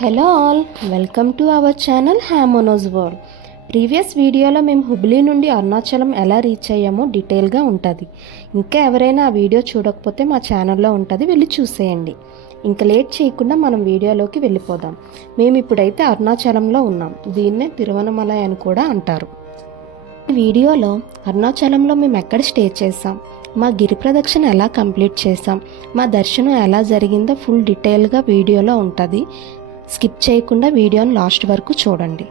Hello all welcome to our channel హ్యామోనోస్ world. Previous వీడియోలో మేము హుబ్లీ నుండి అరుణాచలం ఎలా రీచ్ అయ్యామో డీటెయిల్గా ఉంటుంది. ఇంకా ఎవరైనా ఆ వీడియో చూడకపోతే మా ఛానల్లో ఉంటుంది వెళ్ళి చూసేయండి. ఇంకా లేట్ చేయకుండా మనం వీడియోలోకి వెళ్ళిపోదాం. మేము ఇప్పుడైతే అరుణాచలంలో ఉన్నాం. దీన్నే తిరువనమలై అని కూడా అంటారు. ఈ వీడియోలో అరుణాచలంలో మేము ఎక్కడ స్టే చేసాం మా గిరి ప్రదక్షిణ ఎలా కంప్లీట్ చేసాం మా దర్శనం ఎలా జరిగిందో ఫుల్ డీటెయిల్గా వీడియోలో ఉంటుంది. స్కిప్ చేయకుండా వీడియోను లాస్ట్ వరకు చూడండి.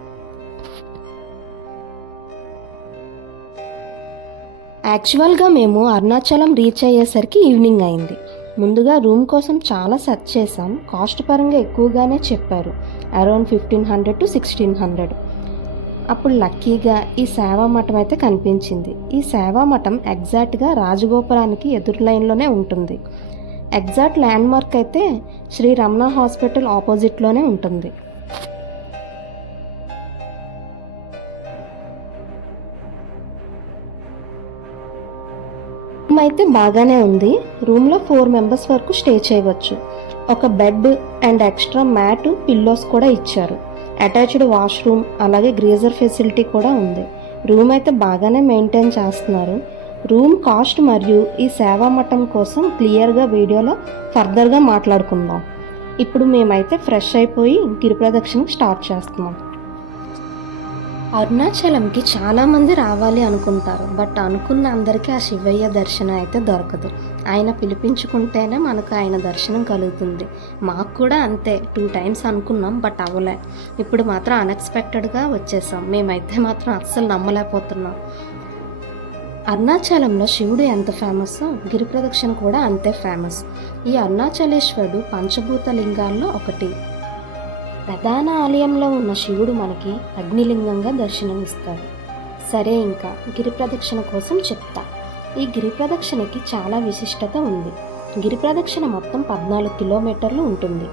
యాక్చువల్గా మేము అరుణాచలం రీచ్ అయ్యేసరికి ఈవినింగ్ అయింది. ముందుగా రూమ్ కోసం చాలా సెర్చ్ చేసాం కాస్ట్ పరంగా ఎక్కువగానే చెప్పారు. Around fifteen hundred to sixteen hundred అప్పుడు లక్కీగా ఈ సేవా మఠం అయితే కనిపించింది. ఈ సేవా మఠం ఎగ్జాక్ట్గా రాజగోపురానికి ఎదురు లైన్లోనే ఉంటుంది. ఎగ్జాక్ట్ ల్యాండ్ మార్క్ అయితే శ్రీ రమణ హాస్పిటల్ ఆపోజిట్లోనే ఉంటుంది. రూమ్ అయితే బాగానే ఉంది. రూమ్లో ఫోర్ మెంబర్స్ వరకు స్టే చేయవచ్చు. ఒక bed and extra mat pillows కూడా ఇచ్చారు. అటాచ్డ్ వాష్రూమ్ అలాగే గ్రీజర్ ఫెసిలిటీ కూడా ఉంది. రూమ్ అయితే బాగానే మెయింటైన్ చేస్తున్నారు. రూమ్ కాస్ట్ మరియు ఈ సేవా మఠం కోసం క్లియర్గా వీడియోలో ఫర్దర్గా మాట్లాడుకుందాం. ఇప్పుడు మేమైతే ఫ్రెష్ అయిపోయి గిరిప్రదక్షిణకి స్టార్ట్ చేస్తున్నాం. అరుణాచలంకి చాలామంది రావాలి అనుకుంటారు. బట్ అనుకున్న అందరికీ ఆ శివయ్య దర్శనం అయితే దొరకదు. ఆయన పిలిపించుకుంటేనే మనకు ఆయన దర్శనం కలుగుతుంది. మాకు కూడా అంతే. టూ టైమ్స్ అనుకున్నాం బట్ అవ్వలే. ఇప్పుడు మాత్రం అన్ఎక్స్పెక్టెడ్గా వచ్చేసాం. మేమైతే మాత్రం అస్సలు నమ్మలేకపోతున్నాం. అరుణాచలంలో శివుడు ఎంత ఫేమస్సో గిరి ప్రదక్షిణ కూడా అంతే ఫేమస్. ఈ అరుణాచలేశ్వరుడు పంచభూత లింగాల్లో ఒకటి. ప్రధాన ఆలయంలో ఉన్న శివుడు మనకి అగ్నిలింగంగా దర్శనమిస్తాడు. సరే ఇంకా గిరి ప్రదక్షిణ కోసం చెప్తా. ఈ గిరి ప్రదక్షిణకి చాలా విశిష్టత ఉంది. గిరి ప్రదక్షిణ మొత్తం పద్నాలుగు కిలోమీటర్లు ఉంటుంది.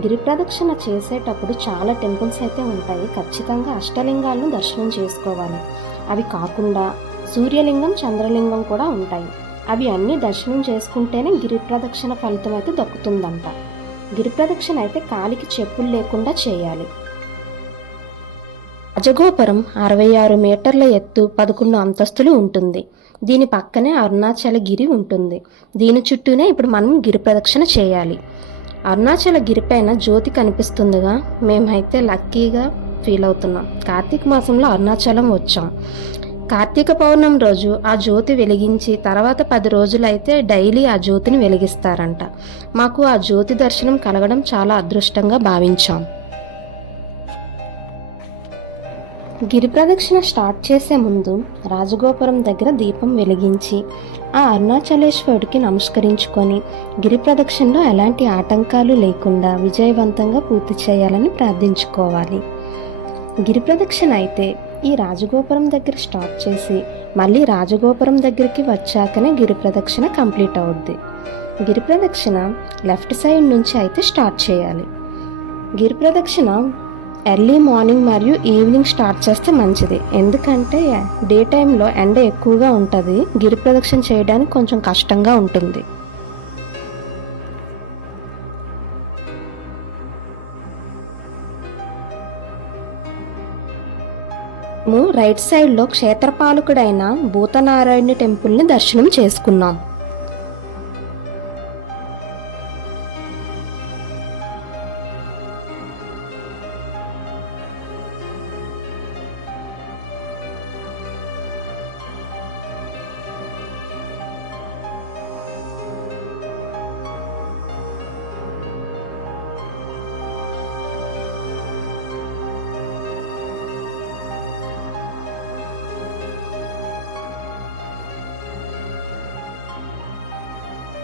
గిరి ప్రదక్షిణ చేసేటప్పుడు చాలా టెంపుల్స్ అయితే ఉంటాయి. ఖచ్చితంగా అష్టలింగాలను దర్శనం చేసుకోవాలి. అవి కాకుండా సూర్యలింగం చంద్రలింగం కూడా ఉంటాయి. అవి అన్నీ దర్శనం చేసుకుంటేనే గిరి ప్రదక్షిణ ఫలితం అయితే దక్కుతుందంట. గిరి ప్రదక్షిణ అయితే కాలికి చెప్పులు లేకుండా చేయాలి. రాజగోపురం అరవై ఆరు మీటర్ల ఎత్తు పదకొండు అంతస్తులు ఉంటుంది. దీని పక్కనే అరుణాచల గిరి ఉంటుంది. దీని చుట్టూనే ఇప్పుడు మనం గిరి ప్రదక్షిణ చేయాలి. అరుణాచల గిరిపైన జ్యోతి కనిపిస్తుందిగా. మేమైతే లక్కీగా ఫీల్ అవుతున్నాం. కార్తీక మాసంలో అరుణాచలం వచ్చాం. కార్తీక పౌర్ణమి రోజు ఆ జ్యోతి వెలిగించి తర్వాత పది రోజులైతే డైలీ ఆ జ్యోతిని వెలిగిస్తారంట. మాకు ఆ జ్యోతి దర్శనం కలగడం చాలా అదృష్టంగా భావించాం. గిరి ప్రదక్షిణ స్టార్ట్ చేసే ముందు రాజగోపురం దగ్గర దీపం వెలిగించి ఆ అరుణాచలేశ్వరుడికి నమస్కరించుకొని గిరి ప్రదక్షిణలో ఎలాంటి ఆటంకాలు లేకుండా విజయవంతంగా పూర్తి చేయాలని ప్రార్థించుకోవాలి. గిరి ప్రదక్షిణ అయితే ఈ రాజగోపురం దగ్గర స్టార్ట్ చేసి మళ్ళీ రాజగోపురం దగ్గరికి వచ్చాకనే గిరి ప్రదక్షిణ కంప్లీట్ అవుద్ది. గిరి ప్రదక్షిణ లెఫ్ట్ సైడ్ నుంచి అయితే స్టార్ట్ చేయాలి. గిరి ప్రదక్షిణ ఎర్లీ మార్నింగ్ మరియు ఈవినింగ్ స్టార్ట్ చేస్తే మంచిది. ఎందుకంటే డే టైంలో ఎండ ఎక్కువగా ఉంటుంది. గిరి ప్రదక్షిణ చేయడానికి కొంచెం కష్టంగా ఉంటుంది. మేము రైట్ సైడ్లో క్షేత్రపాలకుడైన భూతనారాయణ టెంపుల్ని దర్శనం చేసుకున్నాం.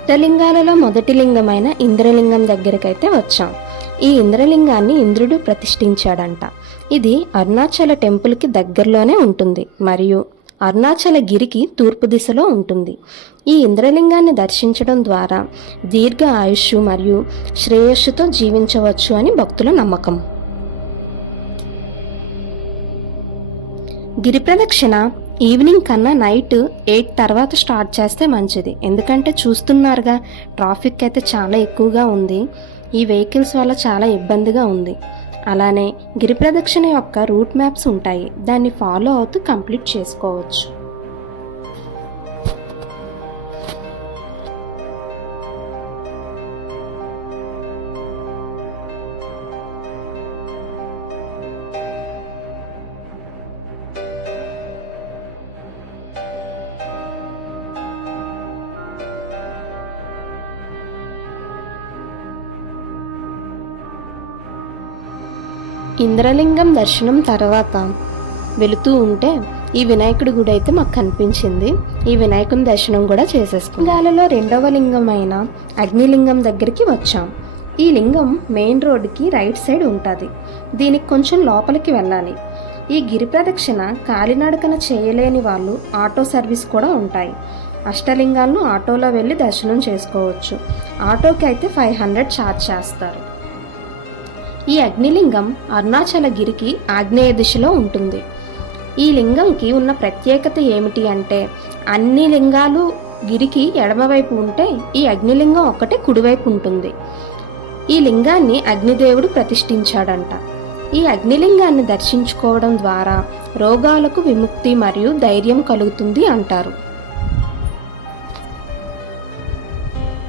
అష్టలింగాలలో మొదటి లింగమైన ఇంద్రలింగం దగ్గరకైతే వచ్చాం. ఈ ఇంద్రలింగాన్ని ఇంద్రుడు ప్రతిష్ఠించాడంట. ఇది అరుణాచల టెంపుల్కి దగ్గరలోనే ఉంటుంది మరియు అరుణాచల గిరికి తూర్పు దిశలో ఉంటుంది. ఈ ఇంద్రలింగాన్ని దర్శించడం ద్వారా దీర్ఘ ఆయుష్ మరియు శ్రేయస్సుతో జీవించవచ్చు అని భక్తుల నమ్మకం. గిరి ప్రదక్షిణ ఈవినింగ్ కన్నా నైట్ ఎయిట్ తర్వాత స్టార్ట్ చేస్తే మంచిది. ఎందుకంటే చూస్తున్నారుగా ట్రాఫిక్ అయితే చాలా ఎక్కువగా ఉంది. ఈ వెహికల్స్ వల్ల చాలా ఇబ్బందిగా ఉంది. అలానే గిరి ప్రదక్షిణ యొక్క రూట్ మ్యాప్స్ ఉంటాయి. దాన్ని ఫాలో అవుతూ కంప్లీట్ చేసుకోవచ్చు. ఇంద్రలింగం దర్శనం తర్వాత వెళుతూ ఉంటే ఈ వినాయకుడి గుడి అయితే మాకు కనిపించింది. ఈ వినాయకుని దర్శనం కూడా చేసేసుకున్నాం. గాలలో రెండవ లింగం అయిన అగ్నిలింగం దగ్గరికి వచ్చాం. ఈ లింగం మెయిన్ రోడ్డుకి రైట్ సైడ్ ఉంటుంది. దీనికి కొంచెం లోపలికి వెళ్ళాలి. ఈ గిరి ప్రదక్షిణ కాలినడకన చేయలేని వాళ్ళు ఆటో సర్వీస్ కూడా ఉంటాయి. అష్టలింగాలను ఆటోలో వెళ్ళి దర్శనం చేసుకోవచ్చు. ఆటోకి అయితే ఫైవ్ హండ్రెడ్ ఛార్జ్ చేస్తారు. ఈ అగ్నిలింగం అరుణాచలగిరికి ఆగ్నేయ దిశలో ఉంటుంది. ఈ లింగంకి ఉన్న ప్రత్యేకత ఏమిటి అంటే అన్ని లింగాలు గిరికి ఎడమవైపు ఉంటే ఈ అగ్నిలింగం ఒక్కటే కుడివైపు ఉంటుంది. ఈ లింగాన్ని అగ్నిదేవుడు ప్రతిష్ఠించాడంట. ఈ అగ్నిలింగాన్ని దర్శించుకోవడం ద్వారా రోగాలకు విముక్తి మరియు ధైర్యం కలుగుతుంది అంటారు.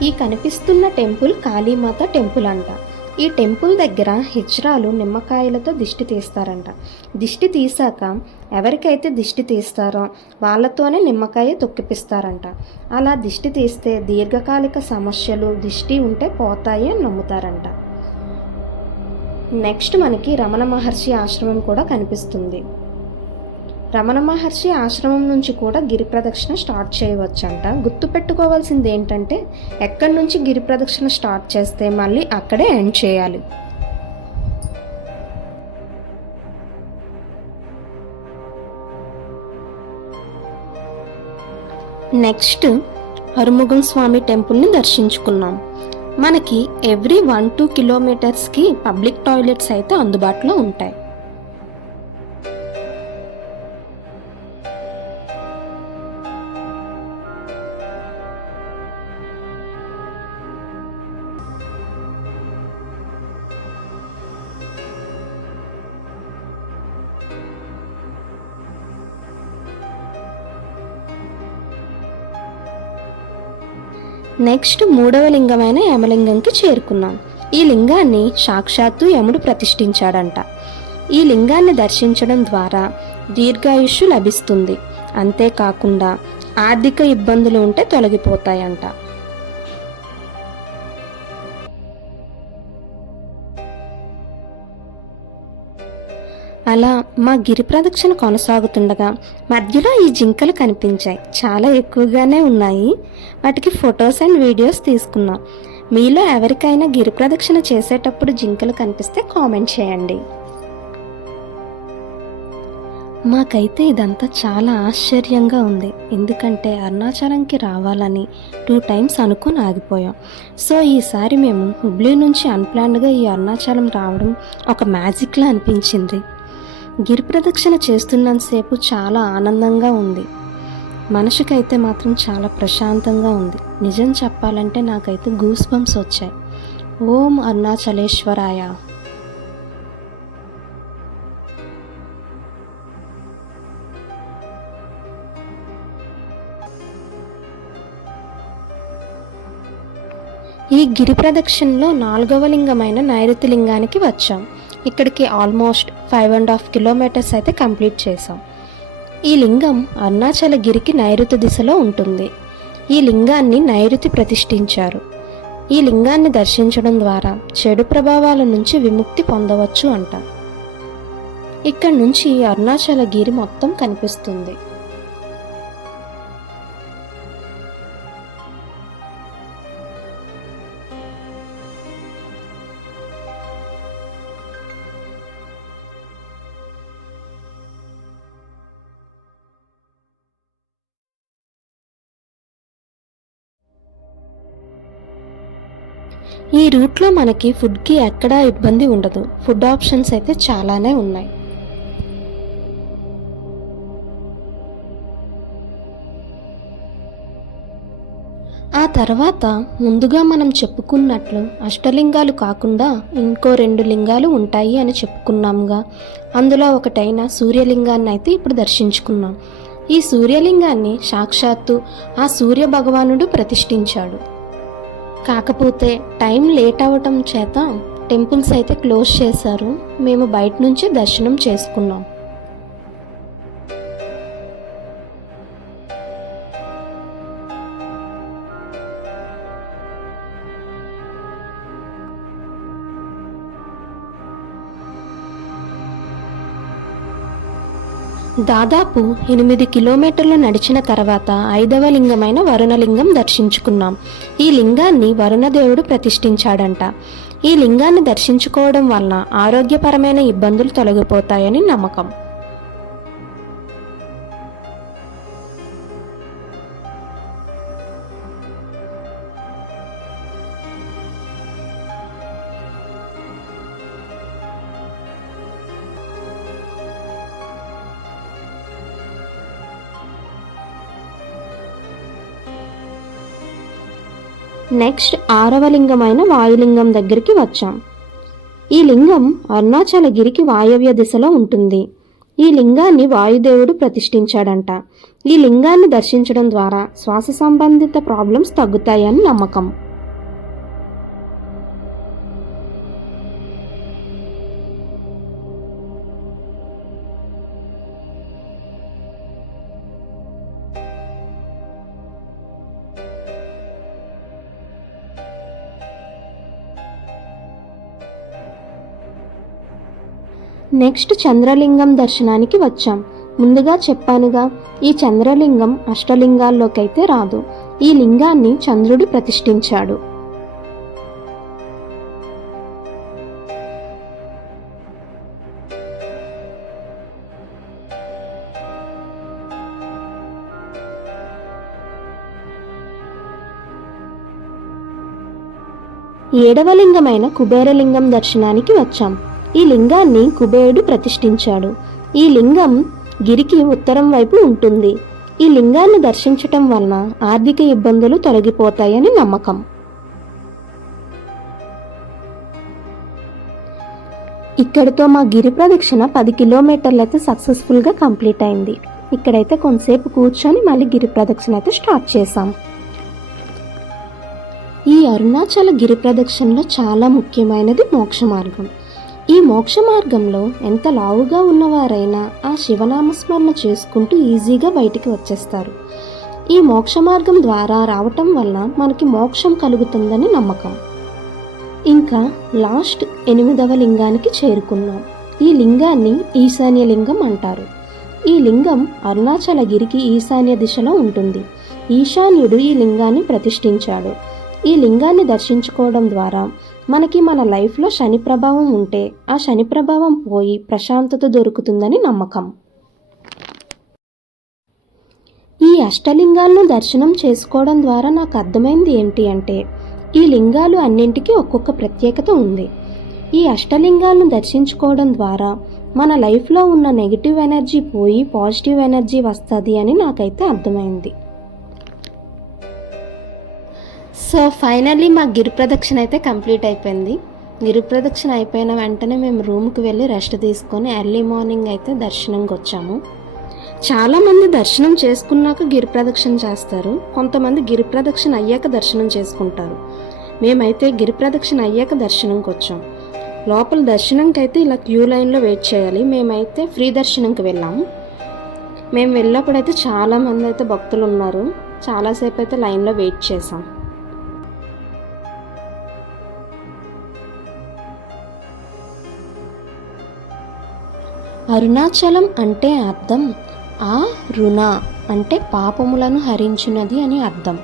ఈ కనిపిస్తున్న టెంపుల్ కాళీమాత టెంపుల్ అంట. ఈ టెంపుల్ దగ్గర హిజ్రాలు నిమ్మకాయలతో దిష్టి తీస్తారంట. దిష్టి తీశాక ఎవరికైతే దిష్టి తీస్తారో వాళ్ళతోనే నిమ్మకాయ తొక్కిపిస్తారంట. అలా దిష్టి తీస్తే దీర్ఘకాలిక సమస్యలు దిష్టి ఉంటే పోతాయి అని నమ్ముతారంట. నెక్స్ట్ మనకి రమణ మహర్షి ఆశ్రమం కూడా కనిపిస్తుంది. రమణ మహర్షి ఆశ్రమం నుంచి కూడా గిరి ప్రదక్షిణ స్టార్ట్ చేయవచ్చంట. గుర్తుపెట్టుకోవాల్సింది ఏంటంటే ఎక్కడి నుంచి గిరి ప్రదక్షిణ స్టార్ట్ చేస్తే మళ్ళీ అక్కడే ఎండ్ చేయాలి. నెక్స్ట్ హరుముగం స్వామి టెంపుల్ని దర్శించుకున్నాం. మనకి ఎవ్రీ వన్ టూ కిలోమీటర్స్కి పబ్లిక్ టాయిలెట్స్ అయితే అందుబాటులో ఉంటాయి. నెక్స్ట్ మూడవ లింగమైన యమలింగంకి చేరుకున్నాం. ఈ లింగాన్ని సాక్షాత్తు యముడు ప్రతిష్ఠించాడంట. ఈ లింగాన్ని దర్శించడం ద్వారా దీర్ఘాయుష్యు లభిస్తుంది. అంతేకాకుండా ఆర్థిక ఇబ్బందులు ఉంటే తొలగిపోతాయంట. అలా మా గిరి ప్రదక్షిణ కొనసాగుతుండగా మధ్యలో ఈ జింకలు కనిపించాయి. చాలా ఎక్కువగానే ఉన్నాయి. వాటికి ఫొటోస్ అండ్ వీడియోస్ తీసుకున్నాం మీలో ఎవరికైనా గిరి ప్రదక్షిణ చేసేటప్పుడు జింకలు కనిపిస్తే కామెంట్ చేయండి. మాకైతే ఇదంతా చాలా ఆశ్చర్యంగా ఉంది. ఎందుకంటే అరుణాచలంకి రావాలని టూ టైమ్స్ అనుకుని ఆగిపోయాం. సో ఈసారి మేము హుబ్లీ నుంచి అన్ప్లాన్డ్గా ఈ అరుణాచలం రావడం ఒక మ్యాజిక్లా అనిపించింది. గిరి ప్రదక్షిణ చేస్తున్నంతసేపు చాలా ఆనందంగా ఉంది. మనసుకైతే మాత్రం చాలా ప్రశాంతంగా ఉంది. నిజం చెప్పాలంటే నాకైతే గూస్ బంప్స్ వచ్చాయి. ఓం అరుణాచలేశ్వరాయ. ఈ గిరి ప్రదక్షిణలో నాలుగవ లింగమైన నైరుతి లింగానికి వచ్చాం. ఇక్కడికి almost five and half kilometres అయితే కంప్లీట్ చేసాం ఈ లింగం అరుణాచల గిరికి నైరుతి దిశలో ఉంటుంది. ఈ లింగాన్ని నైరుతి ప్రతిష్ఠించారు. ఈ లింగాన్ని దర్శించడం ద్వారా చెడు ప్రభావాల నుంచి విముక్తి పొందవచ్చు అంట. ఇక్కడ నుంచి అరుణాచల గిరి మొత్తం కనిపిస్తుంది. ఈ రూట్లో మనకి ఫుడ్కి ఎక్కడా ఇబ్బంది ఉండదు. ఫుడ్ ఆప్షన్స్ అయితే చాలానే ఉన్నాయి. ఆ తర్వాత ముందుగా మనం చెప్పుకున్నట్లు అష్టలింగాలు కాకుండా ఇంకో రెండు లింగాలు ఉంటాయి అని చెప్పుకున్నాంగా. అందులో ఒకటైన సూర్యలింగాన్ని అయితే ఇప్పుడు దర్శించుకున్నాం. ఈ సూర్యలింగాన్ని సాక్షాత్తు ఆ సూర్య భగవానుడు ప్రతిష్ఠించాడు. కాకపోతే టైం లేట్ అవ్వటం చేత టెంపుల్స్ అయితే క్లోజ్ చేశారు. మేము బయట నుంచి దర్శనం చేసుకున్నాం. దాదాపు ఎనిమిది కిలోమీటర్లు నడిచిన తర్వాత ఐదవ లింగమైన వరుణలింగం దర్శించుకున్నాం. ఈ లింగాన్ని వరుణదేవుడు ప్రతిష్ఠించాడంట. ఈ లింగాన్ని దర్శించుకోవడం వలన ఆరోగ్యపరమైన ఇబ్బందులు తొలగిపోతాయని నమ్మకం. నెక్స్ట్ ఆరవ లింగమైన వాయులింగం దగ్గరికి వచ్చాం. ఈ లింగం అరుణాచలగిరికి వాయవ్య దిశలో ఉంటుంది. ఈ లింగాన్ని వాయుదేవుడు ప్రతిష్ఠించాడంట. ఈ లింగాన్ని దర్శించడం ద్వారా శ్వాస సంబంధిత ప్రాబ్లమ్స్ తగ్గుతాయని నమ్మకం. నెక్స్ట్ చంద్రలింగం దర్శనానికి వచ్చాం. ముందుగా చెప్పానుగా ఈ చంద్రలింగం అష్టలింగాల్లోకైతే రాదు. ఈ లింగాన్ని చంద్రుడు ప్రతిష్ఠించాడు. ఏడవ లింగమైన కుబేరలింగం దర్శనానికి వచ్చాం. ఈ లింగాన్ని కుబేరుడు ప్రతిష్ఠించాడు. ఈ లింగం గిరికి ఉత్తరం వైపు ఉంటుంది. ఈ లింగాన్ని దర్శించటం వలన ఆర్థిక ఇబ్బందులు తొలగిపోతాయని నమ్మకం. ఇక్కడితో మా గిరి ప్రదక్షిణ పది కిలోమీటర్లు అయితే సక్సెస్ఫుల్గా కంప్లీట్ అయింది. ఇక్కడైతే కొంతసేపు కూర్చొని మళ్ళీ గిరి ప్రదక్షిణ అయితే స్టార్ట్ చేసాం ఈ అరుణాచల గిరి ప్రదక్షిణలో చాలా ముఖ్యమైనది మోక్ష మార్గం. ఈ మోక్ష మార్గంలో ఎంత లావుగా ఉన్నవారైనా ఆ శివనామస్మరణ చేసుకుంటూ ఈజీగా బయటికి వచ్చేస్తారు. ఈ మోక్ష మార్గం ద్వారా రావటం వల్ల మనకి మోక్షం కలుగుతుందని నమ్మకం. ఇంకా లాస్ట్ ఎనిమిదవ లింగానికి చేరుకున్నాం. ఈ లింగాన్ని ఈశాన్య లింగం అంటారు. ఈ లింగం అరుణాచలగిరికి ఈశాన్య దిశలో ఉంటుంది. ఈశాన్యుడు ఈ లింగాన్ని ప్రతిష్ఠించాడు. ఈ లింగాన్ని దర్శించుకోవడం ద్వారా మనకి మన లైఫ్లో శని ప్రభావం ఉంటే ఆ శని ప్రభావం పోయి ప్రశాంతత దొరుకుతుందని నమ్మకం. ఈ అష్టలింగాలను దర్శనం చేసుకోవడం ద్వారా నాకు అర్థమైంది ఏంటి అంటే ఈ లింగాలు అన్నింటికీ ఒక్కొక్క ప్రత్యేకత ఉంది. ఈ అష్టలింగాలను దర్శించుకోవడం ద్వారా మన లైఫ్లో ఉన్న నెగిటివ్ ఎనర్జీ పోయి పాజిటివ్ ఎనర్జీ వస్తుంది అని నాకైతే అర్థమైంది. సో ఫైనల్లీ మా గిరి ప్రదక్షిణ అయితే కంప్లీట్ అయిపోయింది. గిరి ప్రదక్షిణ అయిపోయిన వెంటనే మేము రూమ్కి వెళ్ళి రెస్ట్ తీసుకొని ఎర్లీ మార్నింగ్ అయితే దర్శనంకి వచ్చాము. చాలామంది దర్శనం చేసుకున్నాక గిరి ప్రదక్షిణ చేస్తారు. కొంతమంది గిరి ప్రదక్షిణ అయ్యాక దర్శనం చేసుకుంటారు. మేమైతే గిరి ప్రదక్షిణ అయ్యాక దర్శనంకి వచ్చాం. లోపల దర్శనంకి అయితే ఇలా క్యూ లైన్లో వెయిట్ చేయాలి. మేమైతే ఫ్రీ దర్శనంకి వెళ్ళాము మేము వెళ్ళినప్పుడు అయితే చాలామంది అయితే భక్తులు ఉన్నారు. చాలాసేపు అయితే లైన్లో వెయిట్ చేసాం అరుణాచలం అంటే అర్థం ఆ రుణ అంటే పాపములను హరించినది అని అర్థం.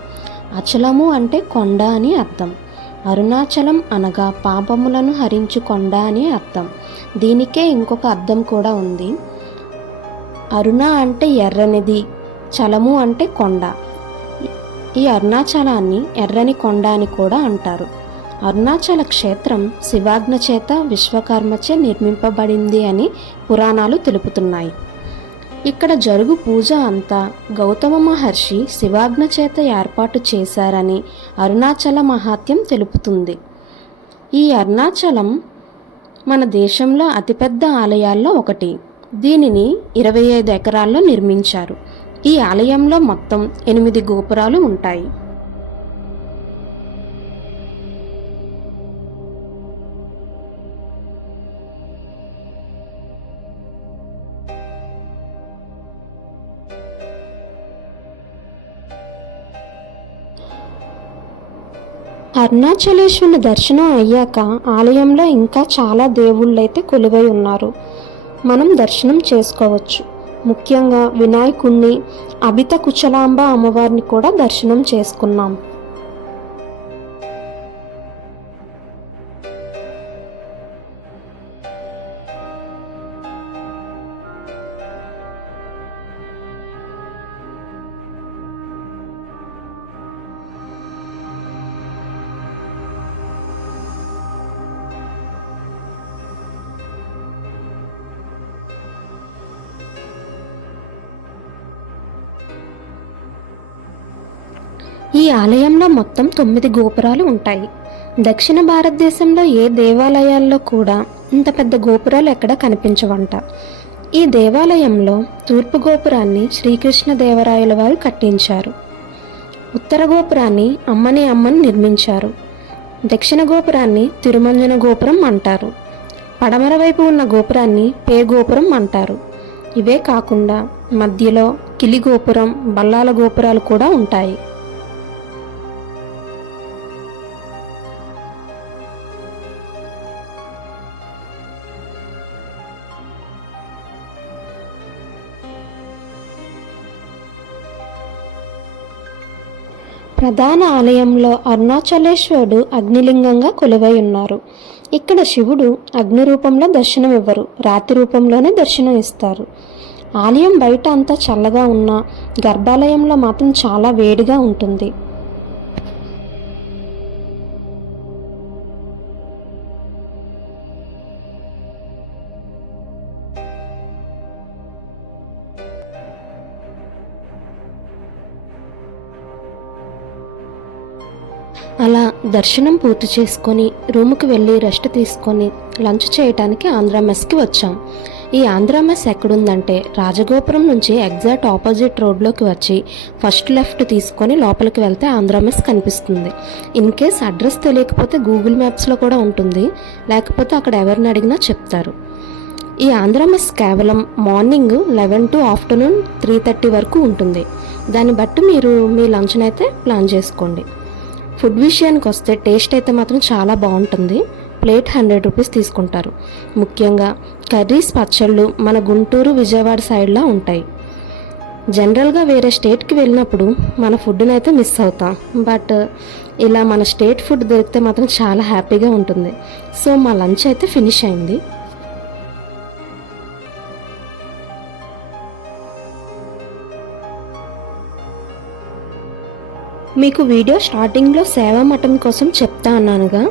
అచలము అంటే కొండ అని అర్థం. అరుణాచలం అనగా పాపములను హరించు కొండ అని అర్థం. దీనికే ఇంకొక అర్థం కూడా ఉంది. అరుణ అంటే ఎర్రనిది చలము అంటే కొండ. ఈ అరుణాచలాన్ని ఎర్రని కొండ అని కూడా అంటారు. అరుణాచల క్షేత్రం శివాజ్ఞ చేత విశ్వకర్మచే నిర్మింపబడింది అని పురాణాలు తెలుపుతున్నాయి. ఇక్కడ జరుగు పూజ అంతా గౌతమ మహర్షి శివాజ్ఞ చేత ఏర్పాటు చేశారని అరుణాచల మహాత్యం తెలుపుతుంది. ఈ అరుణాచలం మన దేశంలో అతిపెద్ద ఆలయాల్లో ఒకటి. దీనిని ఇరవై ఐదు ఎకరాల్లో నిర్మించారు. ఈ ఆలయంలో మొత్తం ఎనిమిది గోపురాలు ఉంటాయి. అరుణాచలేశ్వరుని దర్శనం అయ్యాక ఆలయంలో ఇంకా చాలా దేవుళ్ళైతే కొలువై ఉన్నారు. మనం దర్శనం చేసుకోవచ్చు. ముఖ్యంగా వినాయకుణ్ణి అభిత కుచలాంబ అమ్మవారిని కూడా దర్శనం చేసుకున్నాం. ఈ ఆలయంలో మొత్తం తొమ్మిది గోపురాలు ఉంటాయి. దక్షిణ భారతదేశంలో ఏ దేవాలయాల్లో కూడా ఇంత పెద్ద గోపురాలు ఎక్కడ కనిపించవంట. ఈ దేవాలయంలో తూర్పు గోపురాన్ని శ్రీకృష్ణ దేవరాయల వారు కట్టించారు. ఉత్తర గోపురాన్ని అమ్మని అమ్మని నిర్మించారు. దక్షిణ గోపురాన్ని తిరుమంజన గోపురం అంటారు. పడమర వైపు ఉన్న గోపురాన్ని పే గోపురం అంటారు. ఇవే కాకుండా మధ్యలో కిలి గోపురం బల్లాల గోపురాలు కూడా ఉంటాయి. ప్రధాన ఆలయంలో అరుణాచలేశ్వరుడు అగ్నిలింగంగా కొలువై ఉన్నారు. ఇక్కడ శివుడు అగ్ని రూపంలో దర్శనం ఇవ్వరు రాతి రూపంలోనే దర్శనం ఇస్తారు. ఆలయం బయట అంతా చల్లగా ఉన్నా గర్భాలయంలో మాత్రం చాలా వేడిగా ఉంటుంది. దర్శనం పూర్తి చేసుకొని రూముకి వెళ్ళి రెస్ట్ తీసుకొని లంచ్ చేయటానికి ఆంధ్రా మెస్కి వచ్చాం. ఈ ఆంధ్ర మెస్ ఎక్కడుందంటే రాజగోపురం నుంచి ఎగ్జాక్ట్ ఆపోజిట్ రోడ్లోకి వచ్చి ఫస్ట్ లెఫ్ట్ తీసుకొని లోపలికి వెళ్తే ఆంధ్రా మెస్ కనిపిస్తుంది. ఇన్ కేస్ అడ్రస్ తెలియకపోతే గూగుల్ మ్యాప్స్లో కూడా ఉంటుంది. లేకపోతే అక్కడ ఎవరిని అడిగినా చెప్తారు. ఈ ఆంధ్ర మెస్ కేవలం morning eleven to afternoon three thirty వరకు ఉంటుంది. దాన్ని బట్టి మీరు మీ లంచ్ని అయితే ప్లాన్ చేసుకోండి. ఫుడ్ విషయానికి వస్తే టేస్ట్ అయితే మాత్రం చాలా బాగుంటుంది. ప్లేట్ హండ్రెడ్ రూపీస్ తీసుకుంటారు. ముఖ్యంగా కర్రీస్ పచ్చళ్ళు మన గుంటూరు విజయవాడ సైడ్లో ఉంటాయి. జనరల్గా వేరే స్టేట్కి వెళ్ళినప్పుడు మన ఫుడ్ని అయితే మిస్ అవుతాం. బట్ ఇలా మన స్టేట్ ఫుడ్ దొరికితే మాత్రం చాలా హ్యాపీగా ఉంటుంది. సో మా లంచ్ అయితే ఫినిష్ అయింది. మీకు వీడియో స్టార్టింగ్లో సేవా మఠం కోసం చెప్తా అన్నానుగా.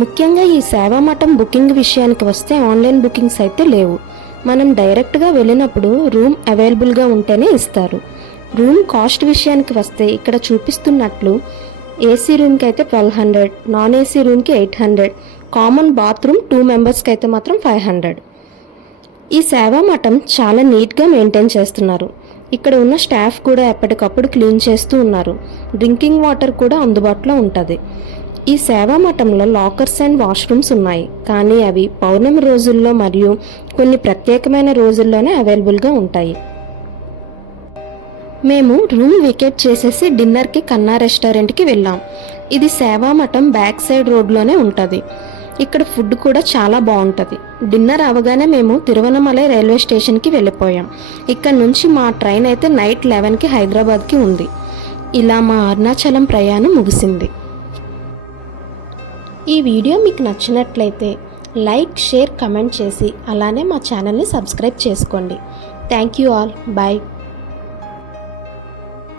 ముఖ్యంగా ఈ సేవా మఠం బుకింగ్ విషయానికి వస్తే ఆన్లైన్ బుకింగ్స్ అయితే లేవు. మనం డైరెక్ట్గా వెళ్ళినప్పుడు రూమ్ అవైలబుల్గా ఉంటేనే ఇస్తారు. రూమ్ కాస్ట్ విషయానికి వస్తే ఇక్కడ చూపిస్తున్నట్లు ఏసీ రూమ్కి అయితే ట్వెల్వ్ హండ్రెడ్ నాన్ ఏసీ రూమ్కి eight hundred common bathroom two మెంబర్స్కి అయితే మాత్రం ఫైవ్ హండ్రెడ్. ఈ సేవా మఠం చాలా నీట్గా మెయింటైన్ చేస్తున్నారు. ఇక్కడ ఉన్న స్టాఫ్ కూడా ఎప్పటికప్పుడు క్లీన్ చేస్తూ ఉన్నారు. డ్రింకింగ్ వాటర్ కూడా అందుబాటులో ఉంటుంది. ఈ సేవా మఠంలో లాకర్స్ అండ్ వాష్రూమ్స్ ఉన్నాయి. కానీ అవి పౌర్ణమి రోజుల్లో మరియు కొన్ని ప్రత్యేకమైన రోజుల్లోనే అవైలబుల్గా ఉంటాయి. మేము రూమ్ వికెట్ చేసేసి డిన్నర్కి కన్నా రెస్టారెంట్కి వెళ్ళాం. ఇది సేవా మఠం బ్యాక్ సైడ్ రోడ్లోనే ఉంటుంది. ఇక్కడ ఫుడ్ కూడా చాలా బాగుంటుంది. డిన్నర్ అవగానే మేము తిరువనమలై రైల్వే స్టేషన్కి వెళ్ళిపోయాం. ఇక్కడ నుంచి మా ట్రైన్ అయితే నైట్ లెవెన్కి హైదరాబాద్కి ఉంది. ఇలా మా అరుణాచలం ప్రయాణం ముగిసింది. ఈ వీడియో మీకు నచ్చినట్లయితే లైక్ షేర్ కమెంట్ చేసి అలానే మా ఛానల్ని సబ్స్క్రైబ్ చేసుకోండి. Thank you all. బాయ్.